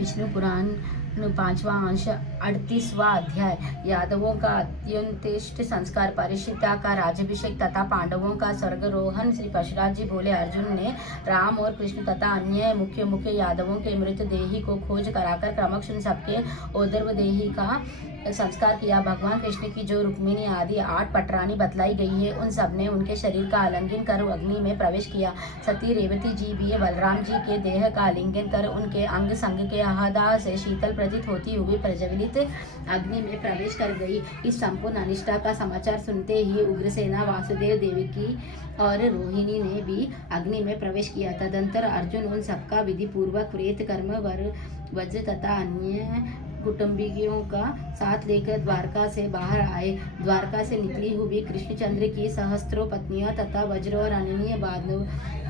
विष्णु पुराण 5वां अंश 38वां अध्याय। यादवों का अत्यंतिष्ट संस्कार, परिषिता का राज्याभिषेक तथा पांडवों का स्वर्गारोहण। श्री परशुराम जी बोले, अर्जुन ने राम और कृष्ण तथा अन्य मुख्य मुख्य यादवों के मृत देही को खोज कराकर क्रमश उन सबके औदर्व देही का संस्कार किया। भगवान कृष्ण की जो रुक्मिणी आदि 8 पटरानी बतलाई गई है, उन सब ने उनके शरीर का आलिंगन कर अग्नि में प्रवेश किया। सती रेवती जी भी बलराम जी के देह का आलिंगन कर उनके अंग संग के आहदा से शीतल प्रतीत होती हुई प्रज्वलित अग्नि में प्रवेश कर गई। इस संपूर्ण अनिष्टा का समाचार सुनते ही उग्रसेना, वासुदेव, देवकी और रोहिणी ने भी अग्नि में प्रवेश किया। तदंतर अर्जुन उन सबका विधि पूर्वक प्रेत कर्म वज्र तथा अन्य कुटुंबियों का साथ लेकर द्वारका से बाहर आए। द्वारका से निकली हुई कृष्णचंद्र की सहस्त्रों पत्नियां तथा वज्र और अन्य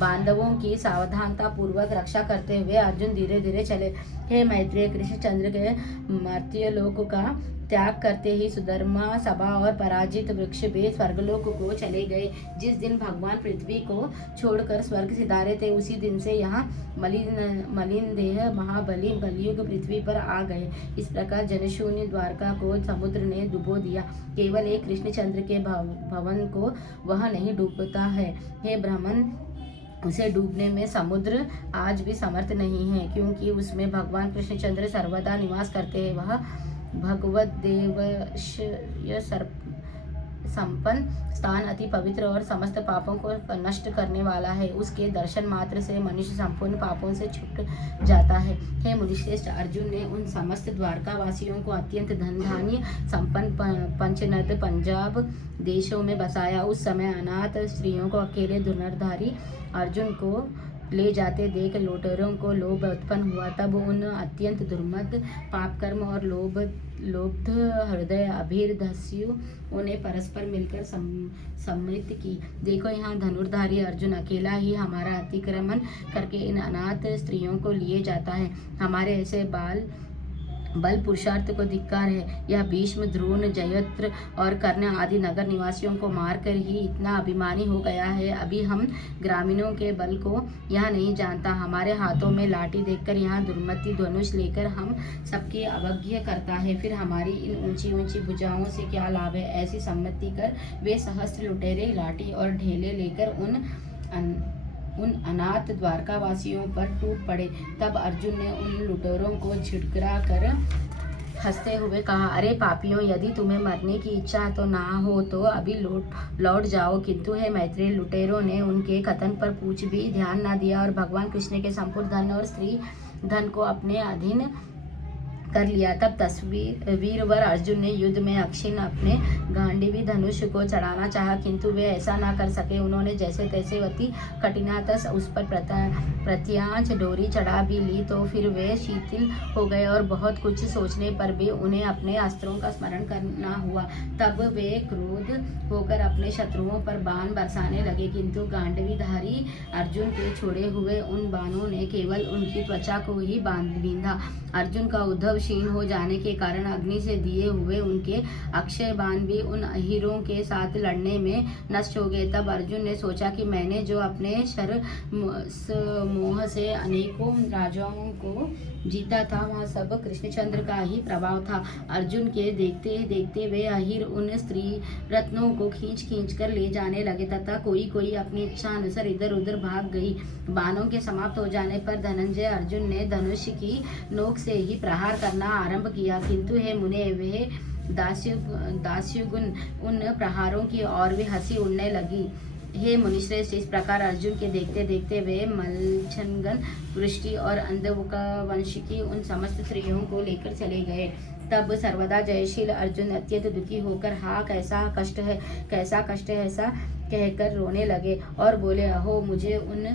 बांधवों की सावधानता पूर्वक रक्षा करते हुए अर्जुन धीरे धीरे चले। हे मैत्रेय, कृष्णचंद्र के मर्त्यलोक का त्याग करते ही सुधर्मा सभा और पराजित वृक्ष भी स्वर्गलोक को चले गए। जिस दिन भगवान पृथ्वी को छोड़कर स्वर्ग सिधारे थे, उसी दिन से यहाँ मलिन देह महाबली कलयुग पृथ्वी पर आ गए। इस प्रकार जनशून्य द्वारका को समुद्र ने डुबो दिया। केवल एक कृष्णचंद्र के भवन को वह नहीं डूबता है। हे ब्राह्मण, उसे डूबने में समुद्र आज भी समर्थ नहीं है, क्योंकि उसमें भगवान कृष्णचंद्र सर्वदा निवास करते हैं। वह भगवत देवश्य संपन्न स्थान अति पवित्र और समस्त पापों को नष्ट करने वाला है। उसके दर्शन मात्र से मनुष्य संपूर्ण पापों से छूट जाता है। हे मुनिश्रेष्ठ, अर्जुन ने उन समस्त द्वारकावासियों को अत्यंत धन धान्य संपन्न पंचनद पंजाब देशों में बसाया। उस समय अनाथ स्त्रियों को अकेले धनुर्धारी अर्जुन को ले जाते देख लुटेरों को लोभ उत्पन्न हुआ। तब उन अत्यंत दुर्मद पापकर्म और लोभ हृदय अभीरदस्यु उन्हें परस्पर मिलकर सम्मिलित की। देखो, यहाँ धनुर्धारी अर्जुन अकेला ही हमारा अतिक्रमण करके इन अनाथ स्त्रियों को लिए जाता है। हमारे ऐसे बल पुरुषार्थ को धिक्कार है। यह भीष्म, द्रोण, जयद्रथ और कर्ण आदि नगर निवासियों को मारकर ही इतना अभिमानी हो गया है। अभी हम ग्रामीणों के बल को यह नहीं जानता। हमारे हाथों में लाठी देखकर यहाँ दुर्मति धनुष लेकर हम सबकी अवज्ञा करता है। फिर हमारी इन ऊंची ऊंची भुजाओं से क्या लाभ है। ऐसी सम्मति कर वे सहस्त्र लुटेरे लाठी और ढेले लेकर उन अनाथ द्वारकावासियों पर टूट पड़े। तब अर्जुन ने उन लुटेरों को झिड़का कर हंसते हुए कहा, अरे पापियों, यदि तुम्हें मरने की इच्छा तो ना हो तो अभी लौट जाओ। किंतु हे मैत्रेय, लुटेरों ने उनके कथन पर पूछ भी ध्यान न दिया और भगवान कृष्ण के संपूर्ण धन और स्त्री धन को अपने अधीन कर लिया। तब वीरवर अर्जुन ने युद्ध में अक्षिण अपने गांडीवी धनुष को चढ़ाना चाहा, किंतु वे ऐसा ना कर सके। उन्होंने जैसे तैसे अति कठिनातस उस पर प्रत्यांश डोरी चढ़ा भी ली, तो फिर वे शिथिल हो गए और बहुत कुछ सोचने पर भी उन्हें अपने अस्त्रों का स्मरण करना हुआ। तब वे क्रोध होकर अपने शत्रुओं पर बाण बरसाने लगे, किंतु गांडीवीधारी अर्जुन के छोड़े हुए उन बाणों ने केवल उनकी त्वचा को ही बींधा। अर्जुन का उद्धव क्षीण हो जाने के कारण अग्नि से दिए हुए उनके अक्षय बाण भी उन अहीरों के साथ लड़ने में नष्ट हो गए। तब अर्जुन ने सोचा कि मैंने जो अपने शर मोह से अनेकों राजाओं को जीता था, वह सब कृष्णचंद्र का ही प्रभाव था। अर्जुन के देखते देखते वे अहीर उन स्त्री रत्नों को खींच कर ले जाने लगे तथा कोई अपनी इच्छा अनुसार इधर उधर भाग गई। बाणों के समाप्त हो जाने पर धनंजय अर्जुन ने धनुष की नोक से ही प्रहार करना आरंभ किया, किंतु हे मुने, वे दास्युगुण उन प्रहारों की ओर भी हंसी उड़ने लगी। हे मुनिश्रेष्ठ, इस प्रकार अर्जुन के देखते देखते वे मल्लछनगण, वृष्टि और अंधवंश की उन समस्त स्त्रियों को लेकर चले गए। तब सर्वदा जयशील अर्जुन अत्यंत दुखी होकर हा कैसा कष्ट है ऐसा कहकर रोने लगे और बोले, अहो, मुझे उन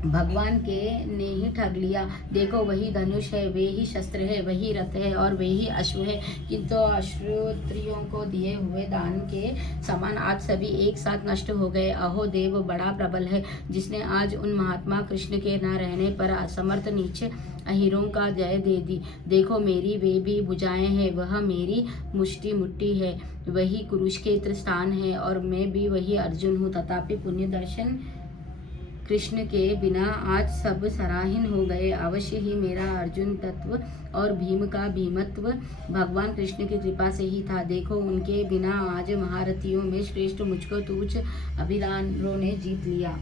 भगवान के ने ही ठग लिया। देखो, वही धनुष है, वे ही शस्त्र है, वही रथ है और वे ही अश्व है, किंतु अश्रोत्रियों को दिए हुए दान के समान आज सभी एक साथ नष्ट हो गए। अहो देव बड़ा प्रबल है, जिसने आज उन महात्मा कृष्ण के न रहने पर असमर्थ नीच अहीरों का जय दे दी। देखो, मेरी वे भी भुजाएं हैं, वह मेरी मुट्ठी है, वही कुरुक्षेत्र स्थान है और मैं भी वही अर्जुन हूँ। तथापि पुण्य दर्शन कृष्ण के बिना आज सब सराहीन हो गए। अवश्य ही मेरा अर्जुन तत्व और भीम का भीमत्व भगवान कृष्ण की कृपा से ही था। देखो, उनके बिना आज महारथियों में श्रेष्ठ मुझको तुच्छ अभिलाषों ने जीत लिया।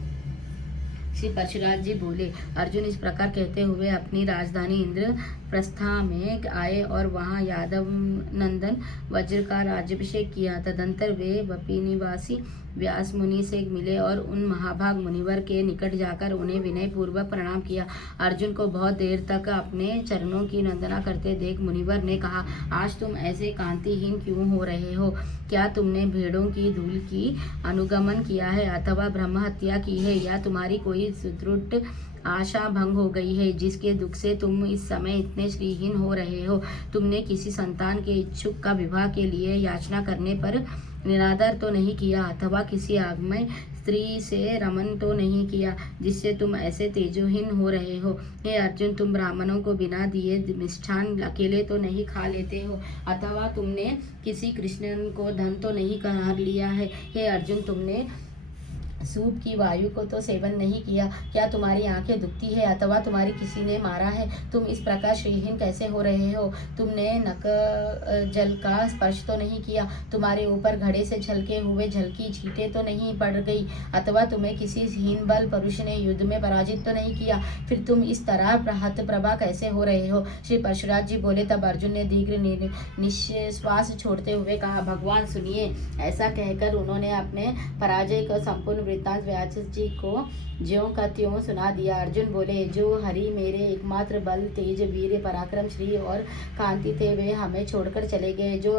श्री परशुराम जी बोले, अर्जुन इस प्रकार कहते हुए अपनी राजधानी इंद्रप्रस्था में आए और वहां यादव नंदन वज्र का राज्याभिषेक किया। तदंतर वे वपी निवासी व्यास मुनि से मिले और उन महाभाग मुनिवर के निकट जाकर उन्हें विनय पूर्वक प्रणाम किया। अर्जुन को बहुत देर तक अपने चरणों की वंदना करते देख मुनिवर ने कहा, आज तुम ऐसे कांतिहीन क्यों हो रहे हो? क्या तुमने भेड़ों की धूल की अनुगमन किया है अथवा ब्रह्म हत्या की है, या तुम्हारी कोई सुदृढ़ आशा भंग हो गई है जिसके दुख से तुम इस समय इतने श्रीहीन हो रहे हो? तुमने किसी संतान के इच्छुक का विवाह के लिए याचना करने पर निरादर तो नहीं किया अथवा किसी आगमय स्त्री से रमन तो नहीं किया जिससे तुम ऐसे तेजोहीन हो रहे हो? हे अर्जुन, तुम ब्राह्मणों को बिना दिए मिष्ठान अकेले तो नहीं खा लेते हो अथवा तुमने किसी कृष्ण को धन तो नहीं कर लिया है? हे अर्जुन, तुमने सूप की वायु को तो सेवन नहीं किया? क्या तुम्हारी आंखें दुखती है अथवा तुम्हारी किसी ने मारा है? तुम इस प्रकार श्रीहीन कैसे हो रहे हो? तुमने नक जल का स्पर्श तो नहीं किया? तुम्हारे ऊपर घड़े से झलके हुए जल की छींटे तो नहीं पड़ गई अथवा तुम्हें किसी हीन बल पुरुष ने युद्ध में पराजित तो नहीं किया? फिर तुम इस तरह हतप्रभा कैसे हो रहे हो? श्री परशुराम जी बोले। तब अर्जुन ने दीर्घ निश्वास छोड़ते हुए कहा, भगवान सुनिए। ऐसा कहकर उन्होंने अपने पराजय का संपूर्ण वृत्तांत व्यास जी को ज्यों का त्यों सुना दिया। अर्जुन बोले, जो हरि मेरे एकमात्र बल, तेज, वीर, पराक्रम, श्री और कांति थे, वे हमें छोड़कर चले गए। जो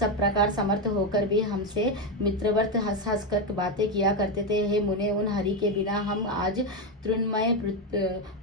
सब प्रकार समर्थ होकर भी हमसे मित्रवत हंस हंस कर बातें किया करते थे, हे मुने, उन हरि के बिना हम आज तृणमय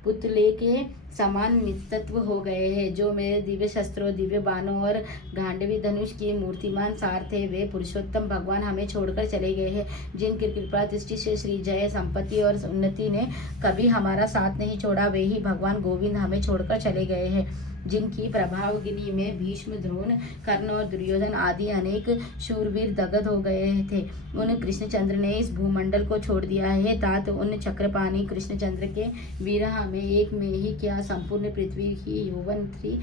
पुतले के समान निस्तत्व हो गए हैं। जो मेरे दिव्य शस्त्रों, दिव्य बाणों और गांडवी धनुष की मूर्तिमान सार थे, वे पुरुषोत्तम भगवान हमें छोड़कर चले गए हैं। जिनकी कृपा दृष्टि से श्री जय, संपत्ति और उन्नति ने कभी हमारा साथ नहीं छोड़ा, वे ही भगवान गोविंद हमें छोड़कर चले गए हैं। जिनकी प्रभावगिनी में भीष्म, द्रोण, कर्ण और दुर्योधन आदि अनेक शूरवीर दग्ध हो गए थे, उन कृष्णचंद्र ने इस भूमंडल को छोड़ दिया है। तात उन चक्रपाणी कृष्णचंद्र के विरह में एक में ही क्या संपूर्ण पृथ्वी की यौवन थी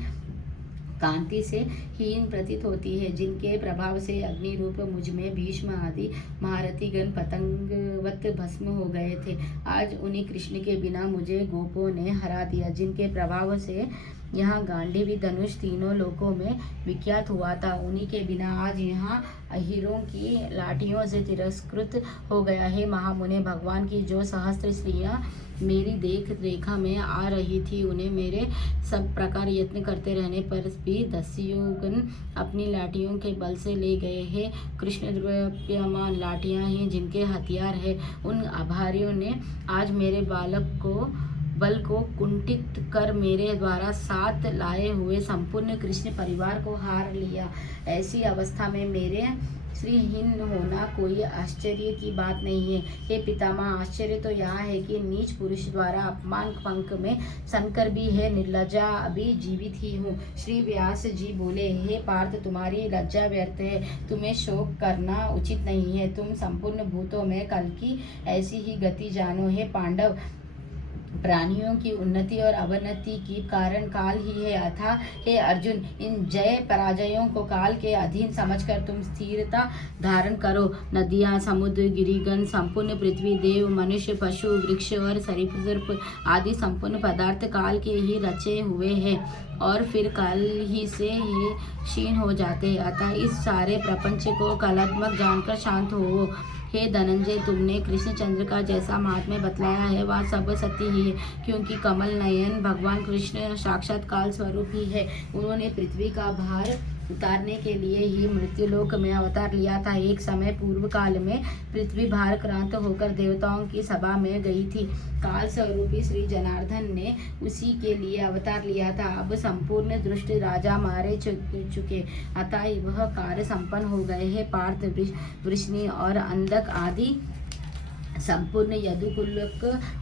कांति से हीन प्रतीत होती है। जिनके प्रभाव से अग्नि रूप मुझ में भीष्म आदि महारथी गण पतंगवत भस्म हो गए थे, आज उन्हीं कृष्ण के बिना मुझे गोपों ने हरा दिया। जिनके प्रभाव से यहाँ गांडीवी धनुष तीनों लोकों में विख्यात हुआ था, उन्हीं के बिना आज यहाँ अहिरों की लाठियों से तिरस्कृत हो गया है। महामुने, भगवान की जो सहस्त्र स्त्रियाँ मेरी देख रेखा में आ रही थी, उन्हें मेरे सब प्रकार यत्न करते रहने पर भी दस्युगण अपनी लाठियों के बल से ले गए हैं। कृष्ण द्रव्यमान लाठियाँ ही जिनके हथियार है, उन आभारियों ने आज मेरे बल को कुंठित कर मेरे द्वारा साथ लाए हुए संपूर्ण कृष्ण परिवार को हार लिया। ऐसी अवस्था में मेरे श्रीहीन होना कोई आश्चर्य की बात नहीं है। हे पितामह, आश्चर्य तो यह है कि नीच पुरुष द्वारा अपमान पंख में सनकर भी है निर्लज्जा अभी जीवित ही हूँ। श्री व्यास जी बोले, हे पार्थ, तुम्हारी लज्जा व्यर्थ है, तुम्हें शोक करना उचित नहीं है। तुम संपूर्ण भूतों में कल की ऐसी ही गति जानो। हे पांडव, प्राणियों की उन्नति और अवनति की कारण काल ही है। अतः हे अर्जुन, इन जय पराजयों को काल के अधीन समझकर तुम स्थिरता धारण करो। नदियाँ, समुद्र, गिरिगण, संपूर्ण पृथ्वी, देव, मनुष्य, पशु, वृक्ष और सरीसृप आदि संपूर्ण पदार्थ काल के ही रचे हुए हैं और फिर काल ही से ही क्षीण हो जाते हैं। अतः इस सारे प्रपंच को कलात्मक जानकर शांत हो। हे धनंजय, तुमने कृष्णचंद्र का जैसा महात्म्य बतलाया है वह सब सत्य ही है, क्योंकि कमल नयन भगवान कृष्ण साक्षात काल स्वरूप ही है। उन्होंने पृथ्वी का भार उतारने के लिए ही मृत्युलोक में अवतार लिया था। एक समय पूर्व काल में पृथ्वी भार क्रांत होकर देवताओं की सभा में गई थी। काल स्वरूपी श्री जनार्दन ने उसी के लिए अवतार लिया था। अब संपूर्ण दुष्ट राजा मारे चुके, अतः वह कार्य संपन्न हो गए हैं। पार्थ, वृष्णि और अंधक आदि संपूर्ण यदुकुल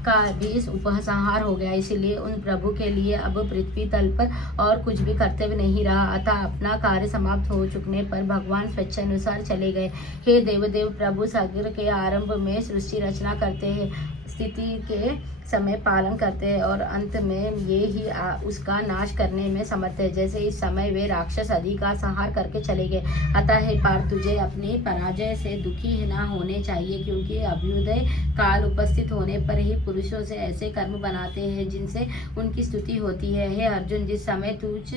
का भी उपसंहार हो गया। इसलिए उन प्रभु के लिए अब पृथ्वी तल पर और कुछ भी कर्तव्य नहीं रहा। अतः अपना कार्य समाप्त हो चुकने पर भगवान स्वेच्छानुसार चले गए। हे देवदेव प्रभु सागर के आरंभ में सृष्टि रचना करते हैं, स्थिति के समय पालन करते हैं और अंत में ये ही उसका नाश करने में समर्थ है। जैसे इस समय वे राक्षस आदि का संहार करके चले गए। अतः हे पार्थ, तुझे अपनी पराजय से दुखी न होने चाहिए, क्योंकि अभ्युदय काल उपस्थित होने पर ही पुरुषों से ऐसे कर्म बनाते हैं जिनसे उनकी स्तुति होती है। हे अर्जुन, जिस समय तुझ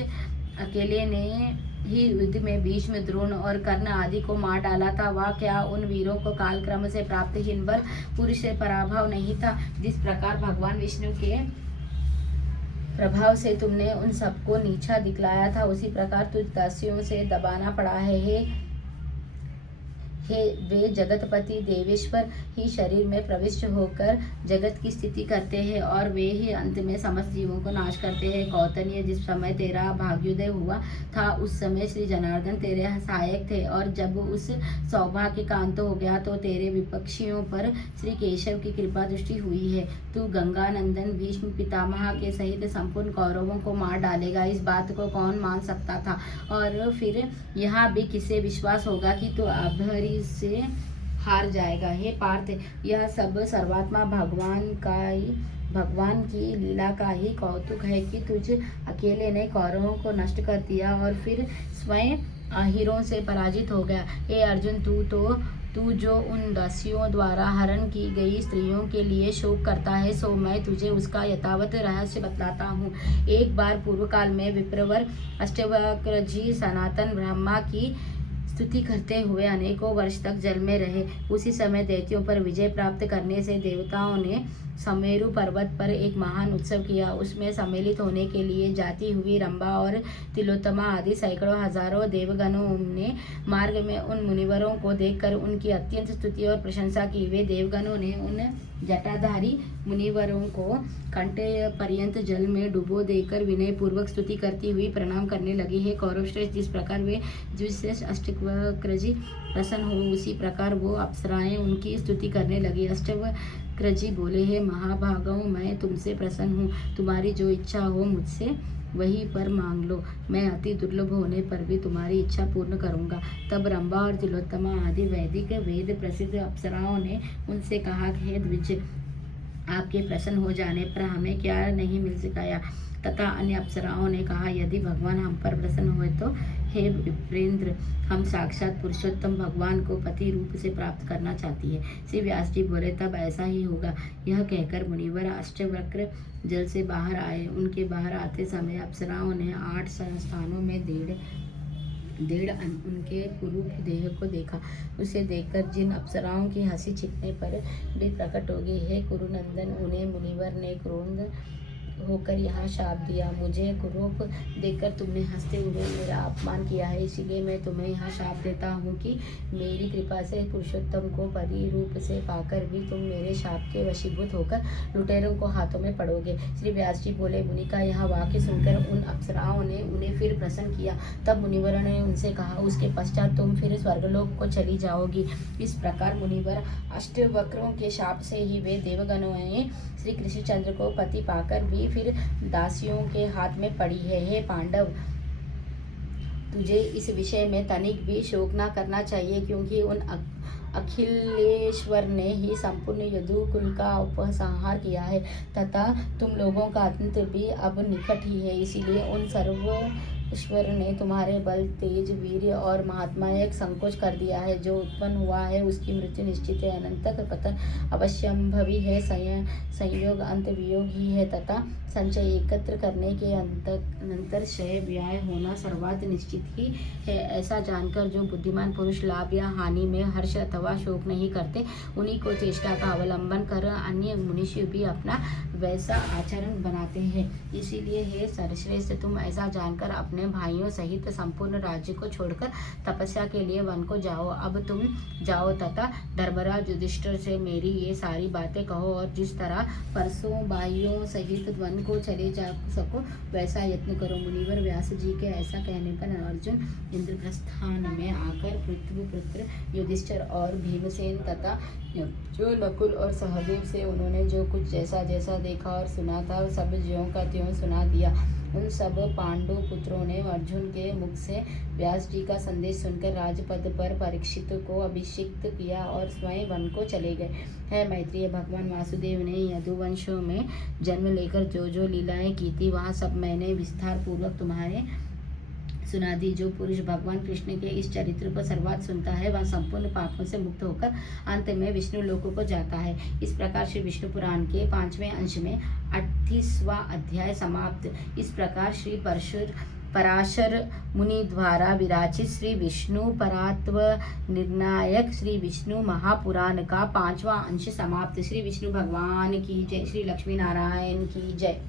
अकेले ने ही युद्ध में भीष्म, द्रोण और कर्ण आदि को मार डाला था, वह क्या उन वीरों को कालक्रम से प्राप्त हिनवर पुरुष से पराभव नहीं था? जिस प्रकार भगवान विष्णु के प्रभाव से तुमने उन सबको नीचा दिखलाया था, उसी प्रकार तुझ दासियों से दबाना पड़ा है। वे जगतपति देवेश्वर ही शरीर में प्रविष्ट होकर जगत की स्थिति करते हैं और वे ही अंत में समस्त जीवों को नाश करते हैं। कौतन्य, जिस समय तेरा भाग्योदय हुआ था, उस समय श्री जनार्दन तेरे सहायक थे, और जब उस सौभाग्य का अंत हो गया तो तेरे विपक्षियों पर श्री केशव की कृपा दृष्टि हुई है। तू गंगा नंदन भीष्म पितामह के सहित संपूर्ण कौरवों को मार डालेगा, इस बात को कौन मान सकता था? और फिर यहाँ भी किसे विश्वास होगा कि तू अभरी से हार जाएगा? हे पार्थ, यह सब सर्वात्मा भगवान की लीला का ही कौतुक है कि तुझ अकेले ने कौरवों को नष्ट कर दिया और फिर स्वयं अहिरों से पराजित हो गया। हे अर्जुन, तू जो उन दासियों द्वारा हरण की गई स्त्रियों के लिए शोक करता है, सो मैं तुझे उसका यथावत रहस्य बतलाता हूँ। एक बार पूर्व काल में विप्रवर अष्टवक्र जी सनातन ब्रह्मा की स्तुति करते हुए अनेकों वर्ष तक जल में रहे। उसी समय दैत्यों पर विजय प्राप्त करने से देवताओं ने समेरु पर्वत पर एक महान उत्सव किया। उसमें सम्मिलित होने के लिए जाती हुई रंभा और तिलोत्तमा आदि सैकड़ों हजारों देवगणों ने मार्ग में उन मुनिवरों को देखकर उनकी अत्यंत स्तुति और प्रशंसा की। वे देवगणों ने उन जटाधारी मुनिवरों को कंठ पर्यंत जल में डुबो देकर विनय पूर्वक स्तुति करती हुई प्रणाम करने लगी। है कौरवश्रेष्ठ, जिस प्रकार वे द्विश्रेष्ठ अष्टवक्र जी प्रसन्न हो, उसी प्रकार वो अप्सराएं उनकी स्तुति करने लगी। अष्टवक्र जी बोले, हे महाभागों, मैं तुमसे प्रसन्न हूँ। तुम्हारी जो इच्छा हो मुझसे वही पर मांग लो, मैं अति दुर्लभ होने पर भी तुम्हारी इच्छा पूर्ण करूंगा। तब रंभा और तिलोत्तमा आदि वैदिक वेद प्रसिद्ध अप्सराओं ने उनसे कहा, हे द्विज, आपके प्रसन्न हो जाने पर हमें क्या नहीं मिल सकाया? तथा अन्य अप्सराओं ने कहा, यदि भगवान हम पर प्रसन्न हुए तो हे विप्रेंद्र, हम साक्षात पुरुषोत्तम भगवान को पति रूप से प्राप्त करना चाहती है। श्री व्यास जी बोले, तब ऐसा ही होगा। यह कहकर मुनिवर अष्टवक्र जल से बाहर आए। उनके बाहर आते समय अप्सराओं ने 8 स्थानों में डेढ़ उनके पुरुष देह को देखा। उसे देखकर जिन अप्सराओं की हंसी छिपने पर भी प्रकट हो गई, हे कुरुनंदन, उन्हें मुनिवर ने क्रोध होकर यहाँ शाप दिया। मुझे कुरूप देखकर तुमने हंसते हुए मेरा अपमान किया है, इसीलिए मैं तुम्हें यहाँ शाप देता हूँ कि मेरी कृपा से पुरुषोत्तम को पति रूप से पाकर भी तुम मेरे शाप के वशीभूत होकर लुटेरों को हाथों में पड़ोगे। श्री व्यास जी बोले, मुनि का यह वाक्य सुनकर उन अप्सराओं ने उन्हें फिर प्रसन्न किया। तब मुनिवर ने उनसे कहा, उसके पश्चात तुम फिर स्वर्गलोक को चली जाओगी। इस प्रकार मुनिवर अष्टवक्रों के शाप से ही वे देवगणों ने श्री कृष्णचंद्र को पति पाकर भी फिर दासियों के हाथ में पड़ी है। हे पांडव, तुझे इस विषय में तनिक भी शोक न करना चाहिए, क्योंकि उन अखिलेश्वर ने ही संपूर्ण यदुकुल का उपसंहार किया है तथा तुम लोगों का अंत भी अब निकट ही है। इसीलिए उन सर्वेश्वर ने तुम्हारे बल, तेज, वीर्य और महात्मा एक संकोच कर दिया है। जो उत्पन्न हुआ है उसकी मृत्यु निश्चित है, अनंत पतन अवश्यंभवी है, संयोग अंत वियोग ही है तथा संचय एकत्र करने के अनंतर क्षय व्याय होना सर्वात निश्चित ही है। ऐसा जानकर जो बुद्धिमान पुरुष लाभ या हानि में हर्ष अथवा शोक नहीं करते, उन्हीं को चेष्टा का अवलंबन कर अन्य मनुष्य भी अपना वैसा आचरण बनाते हैं। इसीलिए हे सर्वश्रेष्ठ, तुम ऐसा जानकर अपने भाइयों सहित संपूर्ण राज्य को छोड़कर तपस्या के लिए वन को जाओ। अब तुम जाओ तथा धर्मराज युधिष्ठिर से मेरी ये सारी बातें कहो और जिस तरह परसों भाइयों सहित वन को चले जा सको वैसा यत्न करो। मुनिवर व्यास जी के ऐसा कहने पर अर्जुन इंद्रप्रस्थान में आकर पृथ्वीपुत्र युधिष्ठिर और भीमसेन तथा जो नकुल और सहदेव से उन्होंने जो कुछ जैसा जैसा देखा और सुना था सब ज्यों का त्यों सुना दिया। उन सब पांडु पुत्रों ने अर्जुन के मुख से व्यास जी का संदेश सुनकर राजपद पर परीक्षित को अभिषिक्त किया और स्वयं वन को चले गए। है मैत्रेय, भगवान वासुदेव ने यदुवंशों में जन्म लेकर जो जो लीलाएं की थी वह सब मैंने विस्तार पूर्वक तुम्हारे सुना दी। जो पुरुष भगवान कृष्ण के इस चरित्र को सर्वात सुनता है वह संपूर्ण पापों से मुक्त होकर अंत में विष्णु लोकों को जाता है। इस प्रकार श्री विष्णु पुराण के 5वें अंश में 38वां अध्याय समाप्त। इस प्रकार श्री पराशर मुनि द्वारा विराचित श्री विष्णु परात्व निर्णायक श्री विष्णु महापुराण का 5वां अंश समाप्त। श्री विष्णु भगवान की जय। श्री लक्ष्मी नारायण की जय।